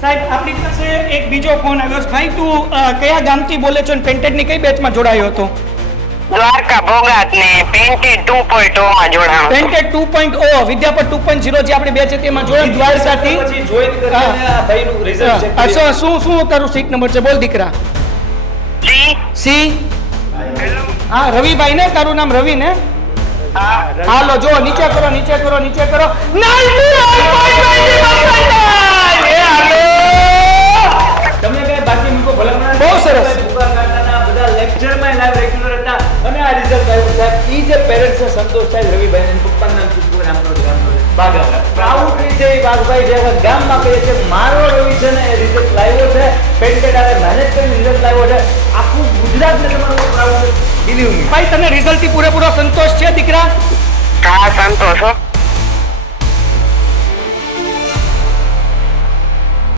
સાહેબ આપણી પાસે એક બીજો ફોન આવ્યો છે ભાઈ તું કયા ગામથી બોલે છો અને પેન્ટેડની કઈ બેચમાં જોડાયો હતો દ્વારકા ભોગાત ને પેન્ટેડ 2.0 માં જોડાણો પેન્ટેડ 2.0 વિદ્યાપત 2.0 જે આપણે બેચ હતી એમાં જોડાણ દ્વારકાથી પછી જોઈન કરીને આ ભાઈનું રિઝલ્ટ ચેક અચ્છા શું તારું સીટ નંબર છે બોલ દીકરા સી હા રવિભાઈ ને તારું નામ રવિ ને હાલો જો નીચે કરો 98.99 એ હાલો તમે કઈ બાકી મૂકો ભલામણ બહુ સરસ. કાકાના બધા લેક્ચરમાં લાઈવ રેગ્યુલર હતા અને આ રિઝલ્ટ આવ્યું સાહેબ ઈ જે પેરેન્ટ્સ ને સંતોષ થાય રવિભાઈ ને પપ્પાનું નામ શું નામ બાગા પ્રાઉડ રીતે બાગભાઈ જે ગામમાં કહે છે મારો રવિ છે ને એ રિઝલ્ટ લાવ્યો છે પેન્ટેડ આવે મહેનત કરીને રિઝલ્ટ લાવ્યો છે આખું ગુજરાતને તમારું પ્રાઉડ બિલીવ મી ભાઈ તને રિઝલ્ટ થી પૂરેપૂરો સંતોષ છે દીકરા હા સંતોષ હો